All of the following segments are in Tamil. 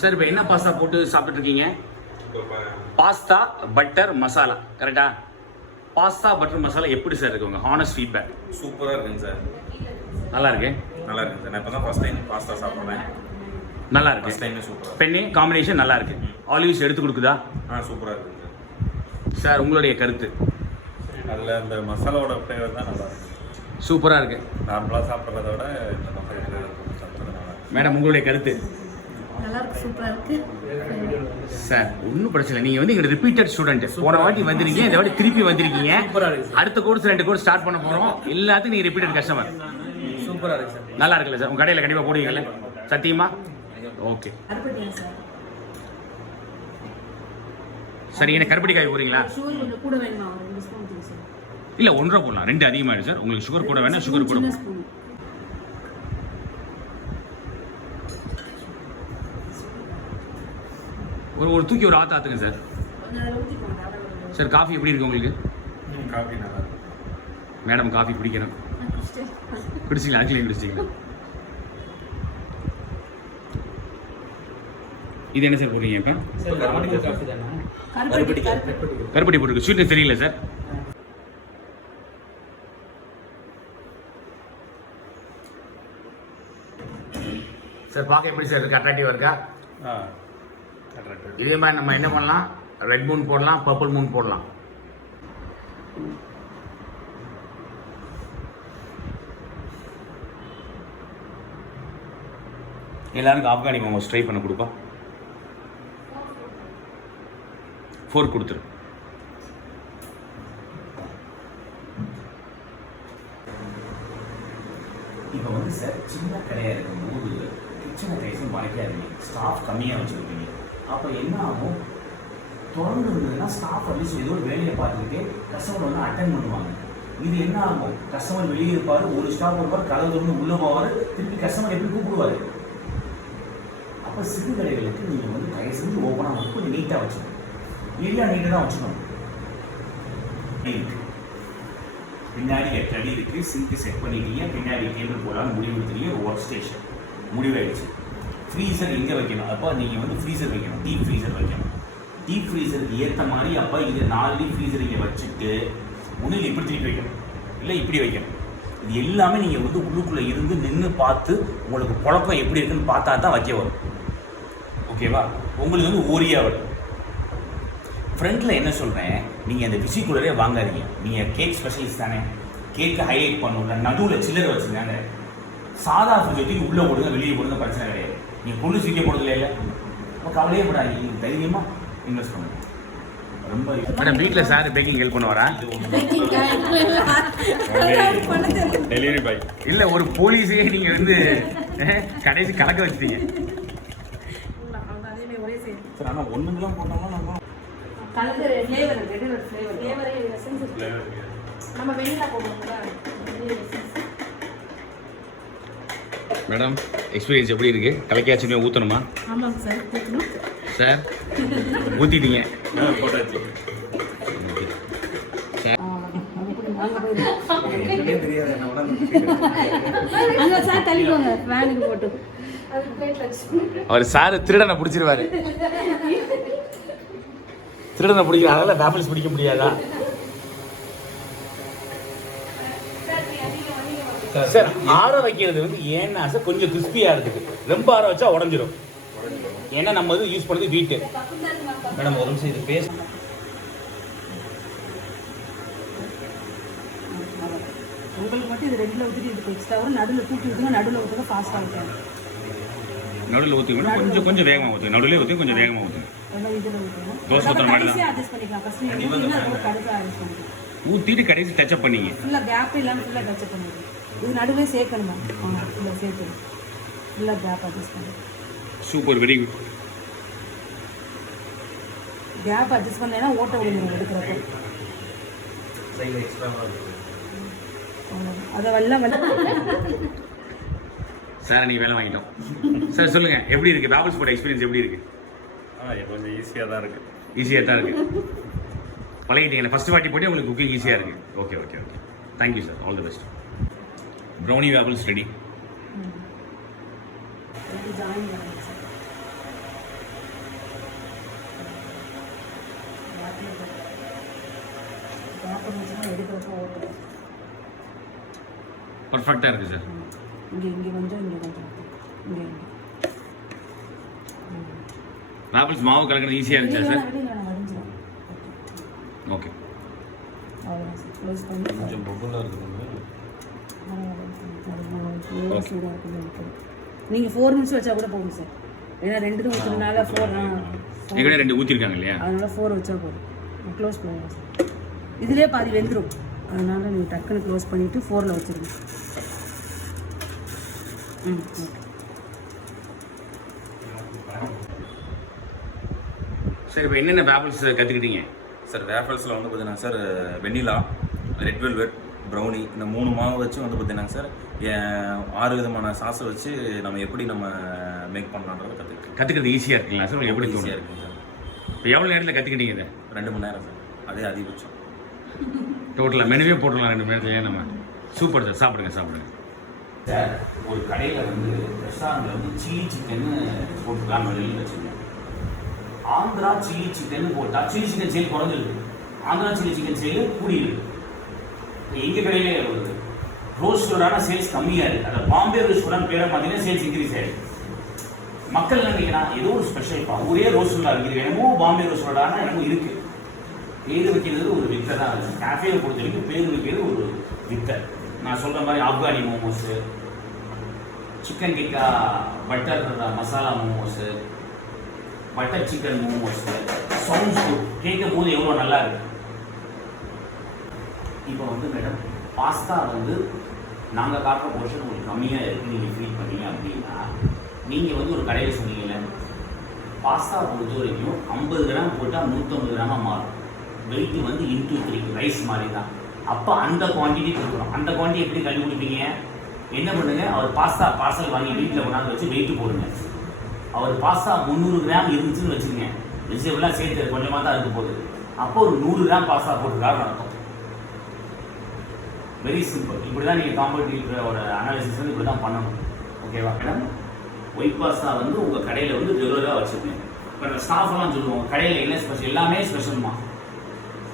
சார் இப்போ என்ன பாஸ்தா போட்டு சாப்பிட்டு இருக்கீங்க? பாஸ்தா பட்டர் மசாலா, கரெக்டா? பாஸ்தா பட்டர் மசாலா எப்படி சார் இருக்கு? உங்க ஹானஸ்ட் ஃபீட்பேக். சூப்பராக இருக்குங்க சார். நல்லா இருக்கு. நல்லா இருக்கு சார். நான் இப்போ தான் ஃபர்ஸ்ட் டைம் பாஸ்தா சாப்பிட்றேன். நல்லா இருக்கு. ஃபர்ஸ்ட் டைமே சூப்பராக. பெண்ணே காம்பினேஷன் நல்லா இருக்கு. ஆலிவ்ஸ் எடுத்து கொடுக்குதா? சூப்பராக இருக்குங்க சார். சார் உங்களுடைய கருத்து? அதில் இந்த மசாலாவோட ஃப்ளேவர் தான் நல்லா இருக்கு. சூப்பராக இருக்கு. நார்மலாக சாப்பிட்றத விட இந்த மசாலா ஃப்ளேவர் சாப்பிட்றது நல்லா இருக்கு. மேடம் உங்களுடைய கருத்து? நல்லா இருக்கு, சூப்பரா இருக்கு சார். ஒன்றும் பிரச்சனை இல்லை. நீங்கள் வந்து எங்க ரிப்பீட்டட் ஸ்டூடெண்ட். போன வாட்டி வந்திருக்கீங்க, இந்த வாட்டி திருப்பி வந்திருக்கீங்க. அடுத்த கோர்ஸ் 2 கோர்ஸ் ஸ்டார்ட் பண்ண போகிறோம். எல்லாத்துக்கும் நீங்கள் ரிப்பீட்டட் கஸ்டமர். சூப்பராக இருக்கு சார். நல்லா இருக்குல்ல சார்? உங்கள் கடையில் கண்டிப்பாக போடுவீங்கல்ல? சத்தியமா? ஓகே சரி. என்ன கருப்பட்டி காய் போறீங்களா? கூட வேணுமா? ஒரு 2 ஸ்பூன் கொடுங்க சார். இல்லை 1.5 போடலாம். 2 அதிகமாகிடும் சார். உங்களுக்கு சுகர் கூட வேணா சுகர் கூட. ஒரு தூக்கி ஒரு ஆற்றுங்க சார். சார் காஃபி எப்படி இருக்கு உங்களுக்கு? காஃபி நல்லா இருக்கு. மேடம் காஃபி குடிக்கணும். குடிச்சிங்களா? ஆக்சுவலி குடிச்சிங்களா? இது என்ன சார் போடுறீங்க இப்போ? கருப்பட்டி போட்டுருக்கு. ஸ்வீட்னஸ் தெரியல சார். சார் பார்க்க எப்படி சார் இருக்கு? அட்ராக்டிவாக இருக்கா? இதே மாதிரி நம்ம என்ன பண்ணலாம்? ரெட் மூன் போடலாம், பர்பிள் மூன் போடலாம். எல்லாருக்கும் ஆப்கானி மோமோஸ் ட்ரை பண்ண கொடுப்பா. 4 கொடுத்துரு. இப்போ வந்து சார் சின்ன கடையாக இருக்கும்போது கிச்சனை ரைஸும் மறைக்காதீங்க. ஸ்டாஃப் கம்மியாக வச்சுருக்கீங்க. அப்போ என்ன ஆகும்? தொடர்ந்து இருந்ததுன்னா ஸ்டாஃப் அட்லீஸ்ட் ஏதோ ஒரு வேலையை பார்த்துக்கிட்டு கஸ்டமர் வந்து அட்டென்ட் பண்ணுவாங்க. இது என்ன ஆகும்? கஸ்டமர் வெளியே இருப்பார், ஒரு ஸ்டாஃப் வருவார், கலந்து வந்து உள்ளே போவார், திருப்பி கஸ்டமர் எப்படி கூப்பிடுவார்? அப்போ சிறு கடைகளுக்கு நீங்கள் வந்து தயவு செஞ்சு ஓப்பனாக வந்து கொஞ்சம் நீட்டாக வச்சுக்கணும். ஏரியா நீட்டாக தான் வச்சுக்கணும். பின்னாடி 8 அடி இருக்குது. சிங்க்கு செட் பண்ணிட்டீங்க. பின்னாடி டேபிள் போடலான்னு முடிவு எடுத்துட்டீங்க. Work station முடிவாயிடுச்சு. ஃப்ரீசர் எங்கே வைக்கணும்? அப்போ நீங்கள் வந்து ஃப்ரீசர் வைக்கணும். டீப் ஃப்ரீசர் வைக்கணும். டீப் ஃப்ரீசருக்கு ஏற்ற மாதிரி அப்போ இது 4 டீப் ஃப்ரீசர் இங்கே வச்சுட்டு ஒன்றில் இப்படி திருப்பி வைக்கணும், இல்லை இப்படி வைக்கணும். இது எல்லாமே நீங்கள் வந்து உள்ளுக்குள்ளே இருந்து நின்று பார்த்து உங்களுக்கு புழக்கம் எப்படி இருக்குன்னு பார்த்தா தான் வைக்க வரும். ஓகேவா? உங்களுக்கு வந்து ஓரியாக வரும். ஃப்ரண்ட்டில் என்ன சொல்கிறேன், நீங்கள் அந்த விசிக்குள்ளரே வாங்காதீங்க. நீங்கள் கேக் ஸ்பெஷலிஸ்ட் தானே, கேக்கை ஹைலைட் பண்ணணும்ல, நடுவில் சில்லறை வச்சுருந்தாங்க. சாதா ஃப்ரிட்ஜ் உள்ளே போடுங்க, வெளியே போடுங்க, பிரச்சனை கிடையாது. நீங்கள் பொண்ணு சீக்கிரம் போடுறதுல இல்லை, நம்ம கவலையே படாது. நீங்கள் தைரியமாக இன்வெஸ்ட் பண்ணுங்க. ரொம்ப மேடம் வீட்டில் சார் பேக்கிங் ஹெல்ப் பண்ணுவாரா? டெலிவரி பாய் இல்லை, ஒரு போலீஸே நீங்கள் வந்து கடைசி கலக்க வச்சுட்டீங்க சார். ஆனால் ஒன்றுங்கெல்லாம் போட்டோம்னா நம்ம கலர் ஃப்ளேவர் ஃப்ளேவரே எசன்ஸ் நம்ம வெண்ணிலா போடுவோம்ல. மேடம் எக்ஸ்பீரியன்ஸ் எப்படி இருக்கு? கலக்கியாச்சுமே ஊற்றணுமா? ஆமாங்க சார், ஊற்றணும் சார். ஊற்றிட்டீங்க. அவர் சார் திருடனை பிடிச்சிருவாரு. திருடனை பிடிக்கிற அதெல்லாம் ஃபேமிலிஸ் பிடிக்க முடியாதா சார்? ஆற வைக்கிறது வந்து ஏன்னா சார் கொஞ்சம் கிறிஸ்பியாக இருக்குது. ரொம்ப ஆற வச்சா உடஞ்சிரும். ஏன்னா நம்ம வந்து யூஸ் பண்ணது வீட்டு. மேடம் ஒரு நிமிஷம் இது பேச. உங்களுக்கு மட்டும் இது ரெட்டில் ஊற்றிட்டு இதுக்கு எக்ஸ்ட்ரா வரும். நடுவில் கூட்டி ஊற்றுங்க, நடுவில் ஊற்றுங்க, ஃபாஸ்ட்டாக ஊற்றுங்க. நடுவில் ஊற்றிக்கணும், கொஞ்சம் வேகமாக ஊற்றுங்க. நடுவில் ஊற்றி கொஞ்சம் வேகமாக ஊற்றுங்க. இதில் ஊற்றுங்க. தோசை ஊற்றுற மாதிரி தான் அட்ஜஸ்ட் பண்ணிக்கலாம். ஃபஸ்ட்டு கடைசியாக அட்ஜஸ்ட் பண்ணிக்கலாம். ஊற்றிட்டு கடைசி டச்சப் பண்ணிங்க. ஃபுல்லாக கேப் இல்லாமல் ஃபுல்லாக டச்சப் பண்ணிடுங்க. இது நடுவே சேர்க்கணுமா? ஃபுல்லாக சேர்த்துங்க. ஃபுல்லாக கேப் அட்ஜஸ்ட் பண்ணுங்க. Super, very good. Cap adjust பண்ணலைன்னா ஓட்ட விடுங்க எடுக்கிறப்போ. அதெல்லாம் சார் நீங்கள் வேலை வாங்கிட்டோம் சார். சொல்லுங்கள் எப்படி இருக்குது வேஃபிள்ஸ் போட்ட எக்ஸ்பீரியன்ஸ் எப்படி இருக்குது? கொஞ்சம் ஈஸியாக தான் இருக்குது. ஈஸியாக தான் இருக்குது. பழகிட்டீங்களா? ஃபஸ்ட்டு வாட்டி போட்டு உங்களுக்கு குக்கிங் ஈஸியாக இருக்குது. Okay okay okay. Thank you sir. All the best. Brownie waffles ready. இது ஜாயின் பண்ணுங்க சார். பேப்பர் வச்சுன்னா எடுக்கிறப்ப ஓட்டுறோம். பர்ஃபெக்டாக இருக்குது சார். இங்கே கொஞ்சம் இங்கே ஆப்பிள்ஸ் மாவு கலக்கிறது ஈஸியாக இருந்துச்சா சார்? வெளியில் நான் வரைஞ்சிடும். ஓகே, அவ்வளோதான் சார். க்ளோஸ் பண்ணி கொஞ்சம் பொருளாக இருக்குது. சூடாக இருக்குது. நீங்கள் 4 நிமிஷம் வச்சா கூட போகும் சார். ஏன்னா 2 ஊற்றுறதுனால 4 எங்கடா 2 ஊற்றிருக்காங்க இல்லையா? அதனால 4 வச்சா போதும். க்ளோஸ் பண்ணுங்க சார். இதிலே பாதி வெந்துடும். அதனால நீங்கள் டக்குன்னு க்ளோஸ் பண்ணிவிட்டு 4ல் வச்சுருங்க. ஓகே. சார் இப்போ என்னென்ன பேபிள்ஸ் கற்றுக்கிட்டீங்க? சார் வேஃபல்ஸில் வந்து பார்த்தீங்கன்னா சார் வெண்ணிலா, ரெட் வெல்வெட், ப்ரௌனி இந்த 3 மாவு வச்சு வந்து பார்த்தீங்கன்னா சார் 6 விதமான சாஸை வச்சு நம்ம எப்படி நம்ம மேக் பண்ணலான்றதை கற்றுக்கிறது ஈஸியாக இருக்குங்களா சார்? எப்படி ஈஸியாக இருக்குங்க சார். இப்போ எவ்வளோ நேரத்தில் கற்றுக்கிட்டீங்க இதை? 2 மணி நேரம் சார். அதே அதிகபட்சம். டோட்டலாக மெனுவே போட்டுடலாம் 2 மணி நேரத்துலேயே நம்ம. சூப்பர் சார், சாப்பிடுங்க சாப்பிடுங்க சார். ஒரு கடையில் வந்து ரெஸ்டாரண்ட்டில் வந்து சில்லி சிக்கன் போட்டுக்கலாம் வெளியில் வச்சுருக்கேன். ஆந்திரா சில்லி சிக்கன் போட்டால் சில்லி சிக்கன் சேல் குறைஞ்சிருக்கு, ஆந்திரா சில்லி சிக்கன் சேல் கூடியிருக்கு. எங்கள் கடையிலே வருது. ரோஸ்டோடான சேல்ஸ் கம்மியாக இருக்குது. அந்த பாம்பே ரோஸ்டோடான பேரை பார்த்தீங்கன்னா சேல்ஸ் இன்க்ரீஸ் ஆகிடுது. மக்கள் நினைக்கிறா ஏதோ ஒரு ஸ்பெஷல்ப்பா, ஒரே ரோஸ்டோடா இருக்குது, என்னமோ பாம்பே ரோஸ்டோடான என்னமோ இருக்குது. பேர் வைக்கிறது ஒரு வித்தை தான். கேஃபேவை பொறுத்த வரைக்கும் பேர் வைக்கிறது ஒரு வித்தை. நான் சொல்கிற மாதிரி Afghani momos, chicken tikka butter masala momos, butter chicken momos, sounds கேட்கும் போது எவ்வளோ நல்லா இருக்கு. இப்போ வந்து மேடம் பாஸ்தா வந்து நாங்கள் காட்டுற போர்ஷன் உங்களுக்கு கம்மியாக இருக்குது நீங்கள் ஃபீல் பண்ணீங்க அப்படின்னா, நீங்கள் வந்து ஒரு கடையில் சொன்னீங்கல்ல, பாஸ்தா பொறுத்த வரைக்கும் 50 கிராம் போட்டால் 150 கிராமாக மாறும். வெயிட் வந்து இன்டூ 3 ரைஸ் மாதிரி தான். அப்போ அந்த குவான்டிட்டி கொடுக்குறோம். அந்த குவான்டிட்டி எப்படி கண்டுபிடிப்பீங்க? என்ன பண்ணுங்க, அவர் பாஸ்தா பார்சல் வாங்கி வீட்டில் கொண்டாந்து வச்சு வெயிட்டு போடுங்க. அவர் பாஸ்தா 300 கிராம் இருந்துச்சுன்னு வச்சுருங்க, வெஜிடபிளாக சேர்த்து கொஞ்சமாக தான் இருக்க போகுது. அப்போ ஒரு 100 கிராம் பாஸ்தா போட்டுருக்காருன்னு அர்த்தம். Very simple. இப்படி தான் நீங்கள் காம்படிட்டிவோட அனாலிசிஸ் வந்து இப்படி தான் பண்ணணும். ஓகேவா மேடம்? ஒயிட் பாஸ்தா வந்து உங்கள் கடையில் வந்து ரெகுலராக வச்சுருக்கேன். இப்போ ஸ்டாஃப்லாம் சொல்லுவோம் கடையில் என்ன ஸ்பெஷல், எல்லாமே ஸ்பெஷல்மா.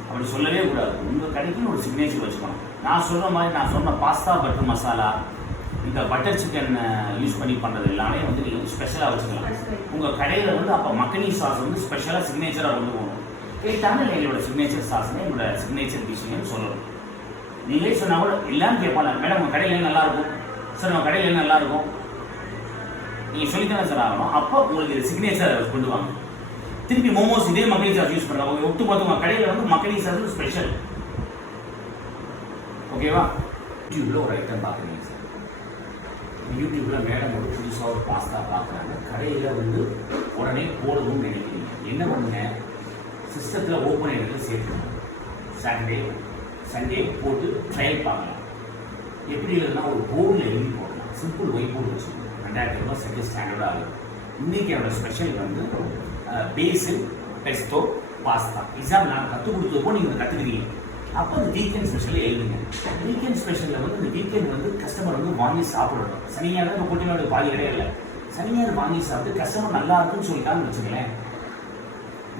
அப்படி சொல்லவே கூடாது. உங்கள் கடைக்குன்னு ஒரு சிக்னேச்சர் வச்சுக்கணும். நான் சொல்கிற மாதிரி நான் சொன்ன பாஸ்தா பட்டர் மசாலா, இந்த பட்டர் சிக்கன் யூஸ் பண்ணி பண்ணுறது எல்லாமே வந்து நீங்கள் வந்து ஸ்பெஷலாக வச்சுக்கலாம். உங்கள் கடையில் வந்து அப்போ மக்கனி சாஸ் வந்து ஸ்பெஷலாக சிக்னேச்சராக கொண்டு போகணும். கேட்டாலும் எங்களோட சிக்னேச்சர் சாஸ்னு எங்களோட சிக்னேச்சர் டிஷ்ஷுன்னு சொல்லணும். நீங்களே சொன்னால் கூட எல்லாம் கேட்பாங்க, மேடம் உங்கள் கடையில் நல்லாயிருக்கும் சார், நம்ம கடையில் நல்லாயிருக்கும் நீங்கள் சொல்லித்தானே சார் ஆகணும். அப்போ உங்களுக்கு இது சிக்னேச்சர் கொண்டு வாங்க. திருப்பி மோமோஸ் இதே மக்கனி சாஸ் யூஸ் பண்ணுறாங்க. ஒட்டு பார்த்து உங்கள் கடையில் வந்து மக்கனி சாஸ் ஸ்பெஷல். ஓகேவா? யூடியூப்பில் ஒரு ஐட்டம் பார்க்குறீங்க சார். யூடியூப்பில் மேடம் ஒரு புதுசாக ஒரு பாஸ்தா பார்க்குறாங்க, கடையில் வந்து உடனே போடணும்னு நினைக்கிறீங்க. என்ன பண்ணுங்க, சிஸ்டத்தில் ஓப்பன் ஆகிட்டு சேர்க்கணும். சாட்டர்டே சண்டே போட்டு ட்ரையல் பார்க்கலாம். எப்படி இல்லைன்னா ஒரு போர்டில் எழுதி போடலாம். சிம்பிள் ஒய் போர்டு வச்சுக்கணும். 2000 ரூபா செகண்ட் ஸ்டாண்டர்டாக ஆகும். இன்றைக்கி என்னோட ஸ்பெஷல் வந்து பேசில் பெஸ்டோ பாஸ்தா. எக்ஸாம்பிள் நான் கற்றுக் கொடுத்தப்போ நீங்கள் கற்றுக்கிறீங்க. அப்போ அந்த வீக்கெண்ட் ஸ்பெஷலில் எழுதுங்க. வீக்கெண்ட் ஸ்பெஷலில் வந்து இந்த வீக்கெண்ட் வந்து கஸ்டமர் வந்து வாங்கி சாப்பிடணும். சனியாக தான் கொட்டினோட பாதி கிடையாது. சனியாக வாங்கி சாப்பிட்டு கஸ்டமர் நல்லா இருக்குன்னு சொல்லிட்டாங்கன்னு வச்சுக்கலேன்,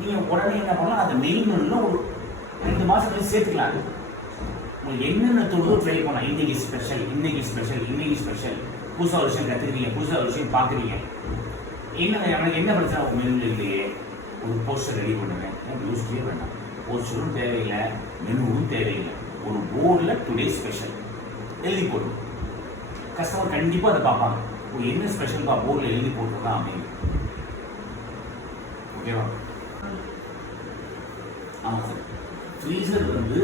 நீங்கள் உடனே என்ன பண்ணலாம், அந்த மெயின் ஒன்று ஒரு 2 மாதத்துல சேர்த்துக்கலாம். உங்களுக்கு என்னென்ன தோணுதோ ட்ரை பண்ணலாம். இன்றைக்கி ஸ்பெஷல், இன்றைக்கி ஸ்பெஷல், இன்றைக்கி ஸ்பெஷல். புதுசாக ஒரு விஷயம் கற்றுக்கிறீங்க, புதுசாக ஒரு விஷயம் பார்க்குறீங்க. என்ன எனக்கு என்ன பிரச்சனை உங்கள் மெனுவில் இல்லையே, ஒரு போஸ்டர் ரெடி பண்ணுவேன். யோசிக்கவே வேண்டாம். போஸ்டரும் தேவையில்லை, மெனுவும் தேவையில்லை. ஒரு போர்டில் டுடே ஸ்பெஷல் எழுதி போடும். கஸ்டமர் கண்டிப்பாக அதை பார்ப்பாங்க. என்ன ஸ்பெஷல்ப்பா போர்டில் எழுதி போட்டுருக்கா அப்படின்னு. ஓகேவா? ஆமாம் சார். ஃப்ரீசர் வந்து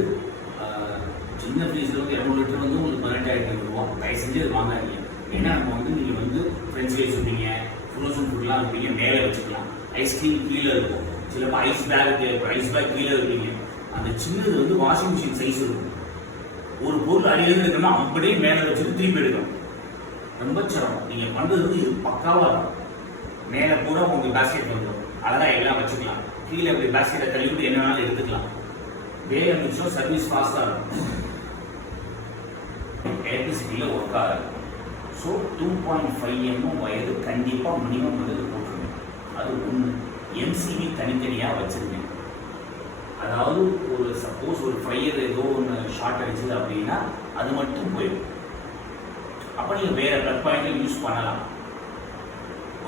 சின்ன ஃப்ரீசர் வந்து 200 லிட்டர் வந்து உங்களுக்கு 18,500 ரூபா. தயவு செஞ்சு அது வாங்காதீங்க. ஏன்னா நம்ம வந்து நீங்கள் வந்து ஃப்ரெஞ்ச் ஃப்ரைஸ் வைப்பீங்க, ஃப்ரோசன் ஃபுட்லாம் வைப்பீங்க, மேலே வச்சுக்கலாம். ஐஸ்கிரீம் கீழே இருக்கும். சிலப்போ ஐஸ் பேக் கீழே வைப்பீங்க. அந்த சின்னது வந்து வாஷிங் மிஷின் சைஸ் இருக்கும். ஒரு பொருள் அடியிலிருந்து எடுக்கணும்னா அப்படியே மேலே வச்சுட்டு திருப்பி எடுக்கணும். ரொம்ப சிரமம். நீங்கள் பண்ணுறது வந்து இது பக்காவாக இருக்கும். மேலே பூரா உங்களுக்கு பேஸ்கெட் வந்துடும். அதெல்லாம் எல்லாம் வச்சுக்கலாம். கீழே அப்படி பேஸ்கெட்டை கழுவிட்டு என்ன வேணாலும் எடுத்துக்கலாம். வேலை மிச்சம், சர்வீஸ் ஃபாஸ்ட்டாக இருக்கும். எலக்ட்ரிசிட்டியில் ஒர்க் ஆகும். ஸோ 2.5 mm வயது கண்டிப்பாக மினிமம் வந்து இது போட்டுருங்க. அது ஒன்று. எம்சிபி தனித்தனியாக வச்சுருங்க. அதாவது ஒரு சப்போஸ் ஒரு ஃப்ரையர் ஏதோ ஒன்று ஷார்ட் அடிச்சது அப்படின்னா அது மட்டும் போயிடும். அப்போ நீங்கள் வேறு ப்ளக் பாயிண்டில் யூஸ் பண்ணலாம்,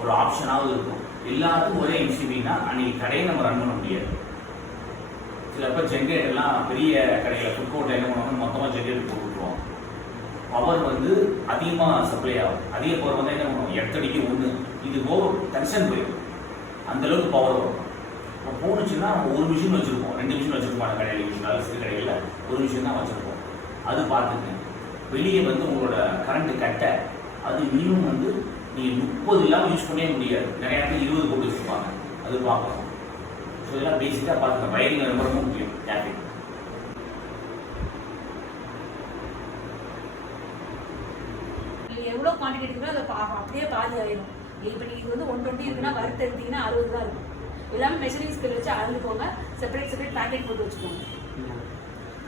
ஒரு ஆப்ஷனாகவும் இருக்கும். எல்லாத்துக்கும் ஒரே எம்சிபின்னா அன்றைக்கி கடையை நம்ம ரன் பண்ண முடியாது. சிலப்போ ஜென்ரேட்டர்லாம் பெரிய கடையில் ஃபுட் கோர்ட்டில் என்ன பண்ணுவாங்க, மொத்தமாக ஜென்ரேட்டர் போட்டுருவோம். பவர் வந்து அதிகமாக சப்ளை ஆகும். அதிக பவர் வந்து என்ன பண்ணுவோம், எட்டடிக்கு ஒன்று, இது ஓவர் டென்ஷன் போயிடும். அந்தளவுக்கு பவர் வரும். இப்போ போணுச்சுன்னா ஒரு மிஷின் வச்சுருப்போம், 2 மிஷின் வச்சுருப்பாங்க கடையில். மிஷின் சிறு கடையில் ஒரு மிஷின் தான் வச்சுருப்போம். அது பார்த்துங்க. வெளியே வந்து உங்களோட கரண்ட்டு கட்டை அது மினிமம் வந்து நீங்கள் 30 இல்லாமல் யூஸ் பண்ணவே முடியாது. நிறைய இடத்துல 20 போட்டு வச்சுருப்பாங்க. அது பார்க்கணும். ஸோ இதெல்லாம் பேசிக்காக பார்த்துங்க. வயரிங் ரொம்ப ரொம்ப முக்கியம். டேப்பிங் எவ்வளோ குவான்டிட்டி இருக்குதோ அதை அப்படியே பாதி ஆயிடும். இப்போ நீங்கள் இது வந்து 120 இருக்குன்னா வறுத்து எடுத்தீங்கன்னா 60 தான் இருக்கும். எல்லாமே மெஷரிங் ஸ்கேல் வச்சு அளந்துக்கோங்க. செப்பரேட் பேக்கெட் போட்டு வச்சுக்கோங்க.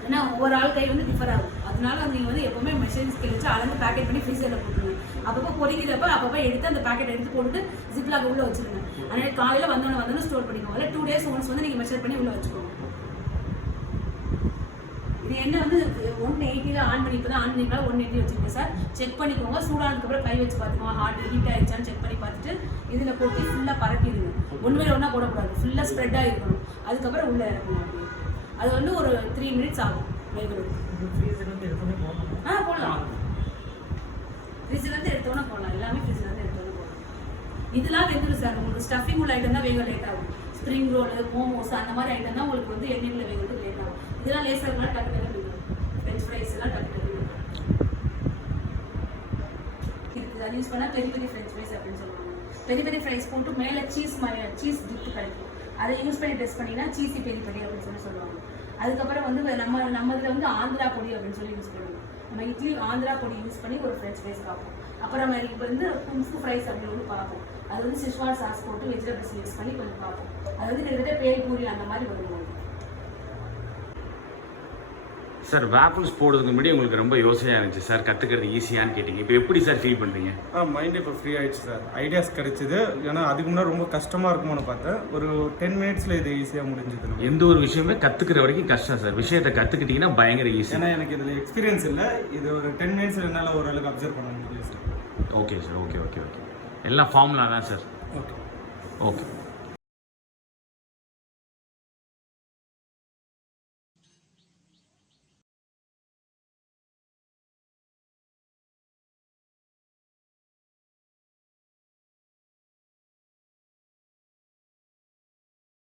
ஏன்னா ஒவ்வொரு ஆள் கை வந்து டிஃபர் ஆகும். அதனால நீங்கள் வந்து எப்போவுமே மெஷரிங் ஸ்கேல் வச்சு அளந்து பேக்கெட் பண்ணி ஃப்ரீசரில் போட்டுருங்க. அப்பப்போ பொறிக்கிறப்ப அப்பப்போ எடுத்து அந்த பேக்கெட் எடுத்து போட்டு ஜிப்லாக் உள்ளே வச்சுருங்க. அதனால் காலையில் வந்தோன்னு ஸ்டோர் பண்ணிக்கோங்க. இல்லை 2 days ஒன்ஸ் வந்து நீங்கள் மெஷர் பண்ணி உள்ளே வச்சுக்கோங்க. இது என்ன வந்து 180 ஆன் பண்ணி இப்போ தான் ஆன் பண்ணிக்கலாம். 180 வச்சுருக்கேன் சார். செக் பண்ணிக்கோங்க. சூடானதுக்கப்புறம் கை வச்சு பார்த்துக்கோங்க. ஹாட் ஹீட் ஆகிடுச்சான்னு செக் பண்ணி பார்த்துட்டு இதில் கொட்டி ஃபுல்லாக பரப்பிடுங்க. ஒன்று மேலே ஒன்றா போடக்கூடாது, ஃபுல்லாக ஸ்ப்ரெட்டாக இருக்கணும். அதுக்கப்புறம் உள்ளே இறக்கணும். அப்படி அது வந்து ஒரு 3 minutes ஆகும் வேகிறது. போடலாம். ஃப்ரிட்ஜிலேருந்து எடுத்தோன்னே போடலாம். எல்லாமே ஃப்ரிட்ஜிலேருந்து எடுத்தோன்னே போடலாம். இதெல்லாம் வெந்துடும் சார். உங்களுக்கு ஸ்டஃபிங் உள்ள ஐட்டம் தான் வேக லேட் ஆகும். ஸ்ப்ரிங் ரோலு, மோமோஸ் அந்த மாதிரி ஐட்டம் தான் உங்களுக்கு வந்து எண்ணெய்க்குள்ள வேகிறது லேட் ஆகும். இதெல்லாம் லேசர்லாம் டக்கு டக்கு வேகும். ஃப்ரெஞ்ச் ஃப்ரைஸ் எல்லாம் டக்கு டக்கு வேகும். இருக்குது. அது யூஸ் பண்ணால் பெரிய பெரிய ஃப்ரெஞ்ச் ஃப்ரைஸ் அப்படின்னு சொல்லுவாங்க. பெரிய பெரிய ஃப்ரைஸ் போட்டு மேலே சீஸ் டிப் கிடைக்கும். அதை யூஸ் பண்ணி டெஸ்ட் பண்ணிங்கன்னா சீஸி பெரிய பெரிய அப்படின்னு சொல்லுவாங்க. அதுக்கப்புறம் வந்து நம்ம இதில் வந்து ஆந்திரா பொடி அப்படின்னு சொல்லி யூஸ் பண்ணுவோம். நம்ம இட்லி ஆந்திரா பொடி யூஸ் பண்ணி ஒரு ஃப்ரெஞ்ச் ஃப்ரைஸ் பார்ப்போம். அப்புறம் நம்ம இப்போ வந்து கும்ஃபு ஃப்ரைஸ் அப்படின்னு வந்து பார்ப்போம். அது வந்து சிஷ்வான் சாஸ் போட்டு வெஜிடபிள்ஸ் யூஸ் பண்ணி கொஞ்சம் பார்ப்போம். அது வந்து கிட்டத்தட்ட பேல் பூரி அந்த மாதிரி வருவோம். சார் வேப்பிள்ஸ் போடுறதுக்கு முன்னாடி உங்களுக்கு ரொம்ப யோசனையாக இருந்துச்சு சார், கற்றுக்கிறது ஈஸியான்னு கேட்டிங்க. இப்போ எப்படி சார் ஃபீல் பண்ணுறீங்க? மைண்ட் இப்போ ஃப்ரீ ஆகிடுச்சு சார். ஐடியாஸ் கிடைச்சிது. ஏன்னா அதுக்கு முன்னாடி ரொம்ப கஷ்டமாக இருக்கும்னு பார்த்தேன். ஒரு 10 minutes இது ஈஸியாக முடிஞ்சது. எந்த ஒரு விஷயமே கற்றுக்கிற வரைக்கும் கஷ்டம் சார். விஷயத்தை கற்றுக்கிட்டிங்கன்னா பயங்கர ஈஸி. ஏன்னா எனக்கு இதில் எக்ஸ்பீரியன்ஸ் இல்லை. இது ஒரு 10 minutes என்னால் ஓரளவுக்கு அப்சர்வ் பண்ண முடியும் சார். Okay sir. ஓகே. எல்லாம் ஃபார்முலா தான் சார். ஓகே. ஓகே.